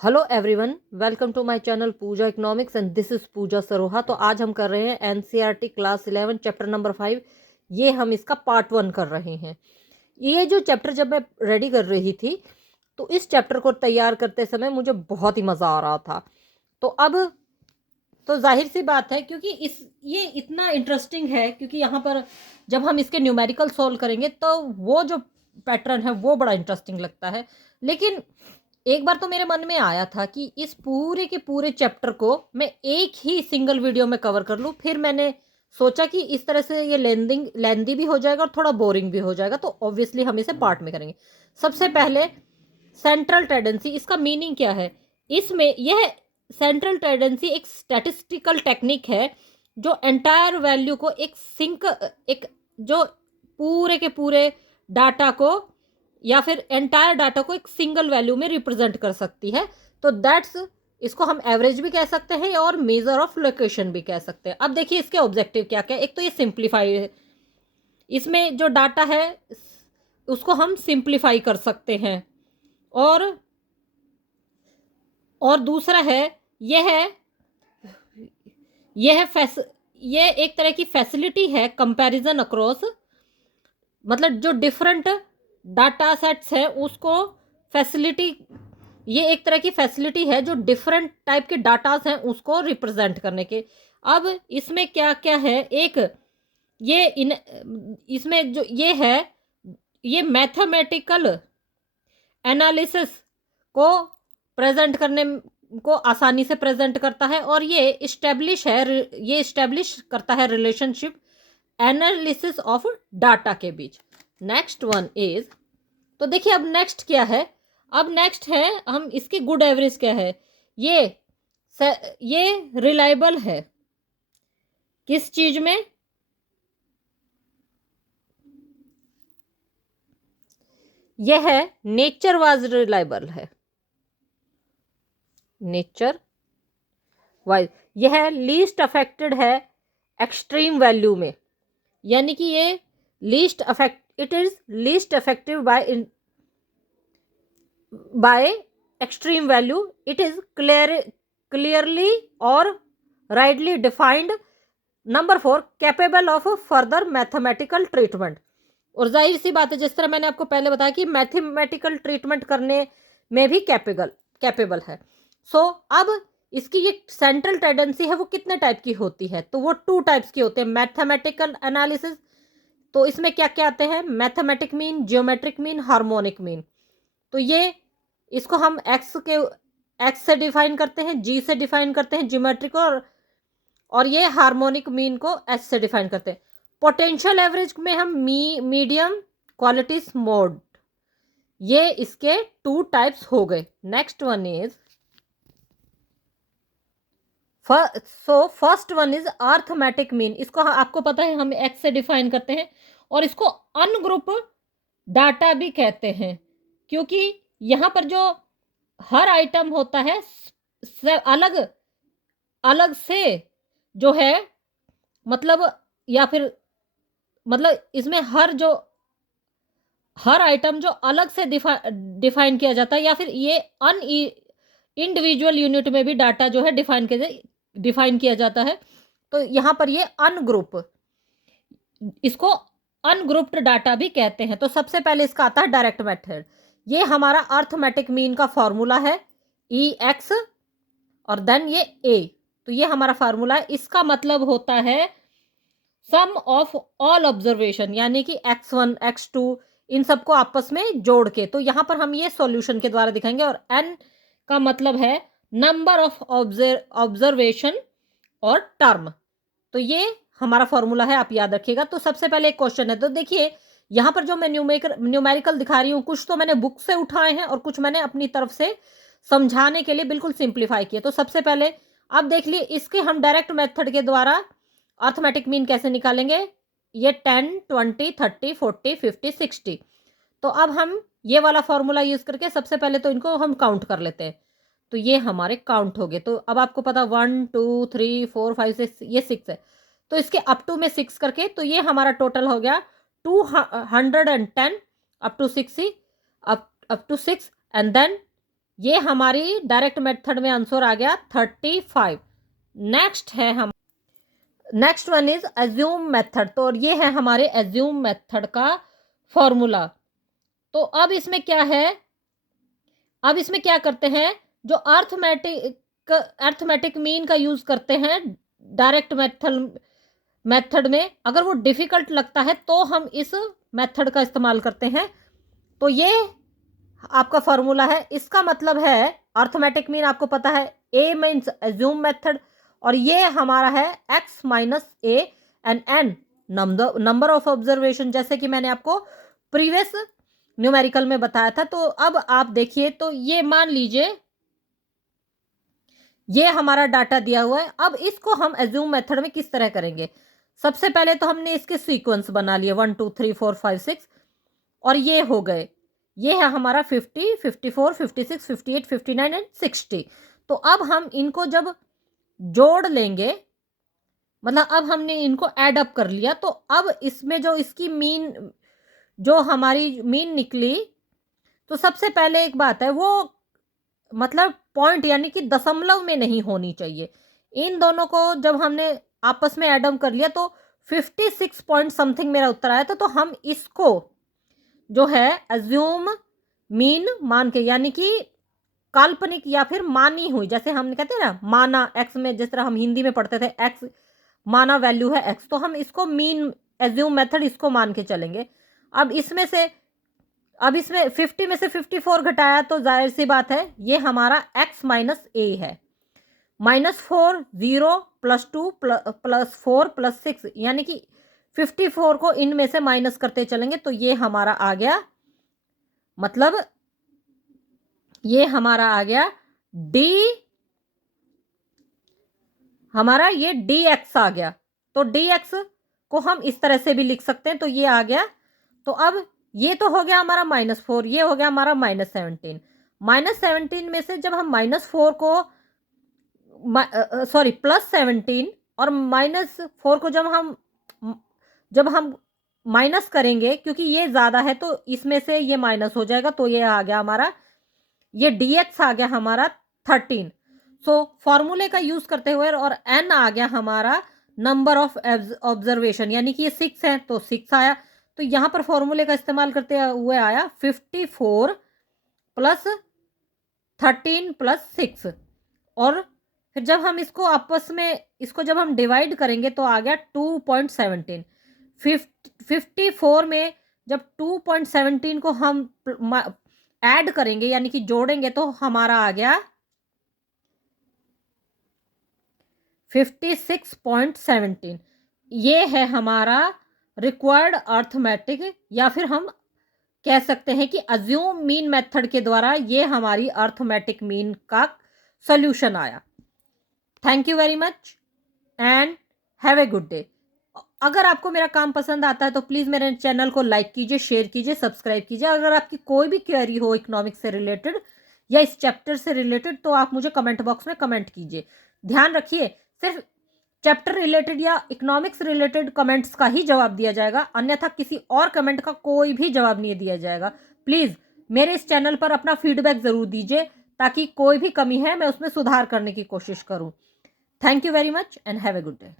Hello everyone, welcome to my channel Pooja economics and this is Pooja Saroha. तो आज हम कर रहे हैं एनसीईआरटी क्लास 11 चैप्टर नंबर 5। ये हम इसका पार्ट 1 कर रहे हैं। ये जो चैप्टर जब मैं रेडी कर रही थी तो इस चैप्टर को तैयार करते समय मुझे बहुत ही मज़ा आ रहा था। तो अब तो जाहिर सी बात है, क्योंकि ये इतना इंटरेस्टिंग है, क्योंकि यहाँ पर जब हम इसके न्यूमेरिकल सॉल्व करेंगे तो वो जो पैटर्न है वो बड़ा इंटरेस्टिंग लगता है। लेकिन एक बार तो मेरे मन में आया था कि इस पूरे के पूरे चैप्टर को मैं एक ही सिंगल वीडियो में कवर कर लूँ। फिर मैंने सोचा कि इस तरह से ये लेंदी भी हो जाएगा और थोड़ा बोरिंग भी हो जाएगा, तो ऑब्वियसली हम इसे पार्ट में करेंगे। सबसे पहले सेंट्रल टेंडेंसी, इसका मीनिंग क्या है? इसमें यह सेंट्रल टेंडेंसी एक स्टैटिस्टिकल टेक्निक है जो एंटायर वैल्यू को एक जो पूरे के पूरे डाटा को या फिर एंटायर डाटा को एक सिंगल वैल्यू में रिप्रेजेंट कर सकती है। तो दैट्स इसको हम एवरेज भी कह सकते हैं और मेजर ऑफ लोकेशन भी कह सकते हैं। अब देखिए इसके ऑब्जेक्टिव क्या क्या। एक तो ये सिंप्लीफाई है, इसमें जो डाटा है उसको हम सिंप्लीफाई कर सकते हैं। और दूसरा है यह यह फैस ये एक तरह की फैसिलिटी है कंपैरिजन अक्रॉस, मतलब जो डिफरेंट डाटा सेट्स है उसको फैसिलिटी, ये एक तरह की फैसिलिटी है जो डिफरेंट टाइप के डाटास हैं उसको रिप्रेजेंट करने के। अब इसमें क्या क्या है, एक ये इसमें जो ये है, ये मैथमेटिकल एनालिसिस को प्रेजेंट करने को आसानी से प्रेजेंट करता है और ये इस्टेब्लिश करता है रिलेशनशिप एनालिसिस ऑफ डाटा के बीच। नेक्स्ट वन इज, तो देखिए अब नेक्स्ट क्या है। अब नेक्स्ट है हम इसकी गुड एवरेज क्या है। ये रिलायबल है किस चीज में? यह है नेचर वाइज रिलायबल है, नेचर वाइज यह लीस्ट अफेक्टेड है एक्सट्रीम वैल्यू में, यानी कि ये it is least affective by extreme value. It is clearly और rightly defined. Number 4, capable of further mathematical treatment. और जाहिर सी बात है, जिस तरह मैंने आपको पहले बताया कि मैथमेटिकल ट्रीटमेंट करने में भी कैपेबल है। अब इसकी ये सेंट्रल टेंडेंसी है वो कितने टाइप की होती है? तो वो 2 टाइप्स की होते हैं। मैथमेटिकल एनालिसिस, तो इसमें क्या क्या आते हैं? Mathematic mean, geometric mean, harmonic mean. तो ये इसको हम एक्स से डिफाइन करते हैं, जी से डिफाइन करते हैं जियोमेट्रिक, और ये हार्मोनिक मीन को एस से डिफाइन करते हैं। पोटेंशियल एवरेज में हम मीडियम, क्वालिटीज, मोड, ये इसके 2 टाइप्स हो गए। Next one is first one is arithmetic mean. इसको आपको पता है हम एक्स से डिफाइन करते हैं और इसको अनग्रुप डाटा भी कहते हैं, क्योंकि यहां पर जो हर आइटम होता है अलग अलग से जो है, मतलब या फिर मतलब इसमें हर आइटम जो अलग से डिफाइन किया जाता है, या फिर ये इंडिविजुअल यूनिट में भी डाटा जो है डिफाइन किया जाता है। तो यहां पर ये इसको अनग्रुप्ड डाटा भी कहते हैं। तो सबसे पहले इसका आता है डायरेक्ट मेथड। ये हमारा अर्थमेटिक मीन का फॉर्मूला है ई एक्स और देन ये ए। तो ये हमारा फार्मूला है। इसका मतलब होता है सम ऑफ ऑल ऑब्जर्वेशन, यानी कि x1 x2 इन सबको आपस में जोड़ के। तो यहां पर हम ये सॉल्यूशन के द्वारा दिखाएंगे। और n का मतलब है नंबर ऑफ ऑब्जर्वेशन और टर्म। तो ये हमारा फॉर्मूला है, आप याद रखिएगा। तो सबसे पहले एक क्वेश्चन है, तो देखिए यहां पर जो मैं न्यूमेरिकल दिखा रही हूं, कुछ तो मैंने बुक से उठाए हैं और कुछ मैंने अपनी तरफ से समझाने के लिए बिल्कुल सिंप्लीफाई किए। तो सबसे पहले आप देख लिए, इसके हम डायरेक्ट मेथड के द्वारा अर्थमेटिक मीन कैसे निकालेंगे। ये 10, 20, 30, 40, 50, 60। तो अब हम ये वाला फॉर्मूला यूज करके सबसे पहले तो इनको हम काउंट कर लेते हैं। तो ये हमारे काउंट हो गए। तो अब आपको पता 1 2 3 4 5 6, ये 6 है। तो इसके अप टू में 6 करके, तो ये हमारा टोटल हो गया 210 अप टू 6 एंड देन ये हमारी डायरेक्ट मेथड में आंसर आ गया 35। Next one is assume method. तो ये है हमारे एज्यूम मेथड का फॉर्मूला। तो अब इसमें क्या है, अब इसमें क्या करते हैं, जो अर्थमेटिक मीन का यूज करते हैं डायरेक्ट मेथड में, अगर वो डिफिकल्ट लगता है तो हम इस मेथड का इस्तेमाल करते हैं। तो ये आपका फॉर्मूला है। इसका मतलब है अर्थमेटिक मीन आपको पता है, ए मीन्स एज्यूम मेथड, और ये हमारा है X minus A and N number of observation, जैसे कि मैंने आपको प्रीवियस न्यूमेरिकल में बताया था। तो अब आप देखिए, तो ये मान लीजिए ये हमारा डाटा दिया हुआ है। अब इसको हम एज्यूम मेथड में किस तरह करेंगे, सबसे पहले तो हमने इसके सीक्वेंस बना लिए 1 2 3 4 5 6, और ये हो गए, ये है हमारा 50 54 56 58 59 एंड 60। तो अब हम इनको जब जोड़ लेंगे, मतलब अब हमने इनको ऐड अप कर लिया, तो अब इसमें जो इसकी मीन, जो हमारी मीन निकली, तो सबसे पहले एक बात है, वो मतलब पॉइंट यानी कि दशमलव में नहीं होनी चाहिए। इन दोनों को जब हमने आपस में एड अप कर लिया तो 56 पॉइंट समथिंग मेरा उत्तर आया था। तो हम इसको जो है एज्यूम मीन मान के, यानी कि काल्पनिक या फिर मानी हुई, जैसे हम कहते हैं ना माना एक्स में, जिस तरह हम हिंदी में पढ़ते थे एक्स माना वैल्यू है एक्स, तो हम इसको मीन एज्यूम मेथड इसको मान के चलेंगे। अब इसमें 50 में से 54 घटाया तो जाहिर सी बात है ये हमारा x माइनस ए है। -4 0 +2 +4 +6, यानी कि 54 को इनमें से माइनस करते चलेंगे, तो ये हमारा आ गया, मतलब ये हमारा आ गया डी, हमारा ये dx आ गया। तो dx को हम इस तरह से भी लिख सकते हैं, तो ये आ गया। तो अब ये तो हो गया हमारा -4, ये हो गया हमारा -17। -17 में से जब हम -4 को सॉरी +17 और -4 को जब हम माइनस करेंगे, क्योंकि ये ज्यादा है तो इसमें से ये माइनस हो जाएगा, तो ये आ गया हमारा, ये dx आ गया हमारा 13। सो फॉर्मूले का यूज करते हुए, और n आ गया हमारा नंबर ऑफ ऑब्जर्वेशन, यानी कि ये 6 है तो 6 आया। तो यहां पर फॉर्मूले का इस्तेमाल करते हुए आया 54 + 13 + 6, और फिर जब हम इसको आपस में इसको जब हम डिवाइड करेंगे तो आ गया 2.17। 54 में जब 2.17 को हम ऐड करेंगे यानी कि जोड़ेंगे, तो हमारा आ गया 56.17। ये है हमारा रिक्वायर्ड अर्थमेटिक, या फिर हम कह सकते हैं कि अज्यूम मीन मेथड के द्वारा ये हमारी अर्थमेटिक मीन का सॉल्यूशन आया। Thank you very much and have a good day. अगर आपको मेरा काम पसंद आता है तो प्लीज़ मेरे चैनल को लाइक कीजिए, शेयर कीजिए, सब्सक्राइब कीजिए। अगर आपकी कोई भी क्वेरी हो इकोनॉमिक्स से रिलेटेड या इस चैप्टर से रिलेटेड, तो आप मुझे कमेंट बॉक्स में कमेंट कीजिए। ध्यान रखिए, सिर्फ चैप्टर रिलेटेड या इकोनॉमिक्स रिलेटेड कमेंट्स का ही जवाब दिया जाएगा, अन्यथा किसी और कमेंट का कोई भी जवाब नहीं दिया जाएगा। प्लीज़ मेरे इस चैनल पर अपना फीडबैक ज़रूर दीजिए, ताकि कोई भी कमी है मैं उसमें सुधार करने की कोशिश करूँ। Thank you very much and have a good day.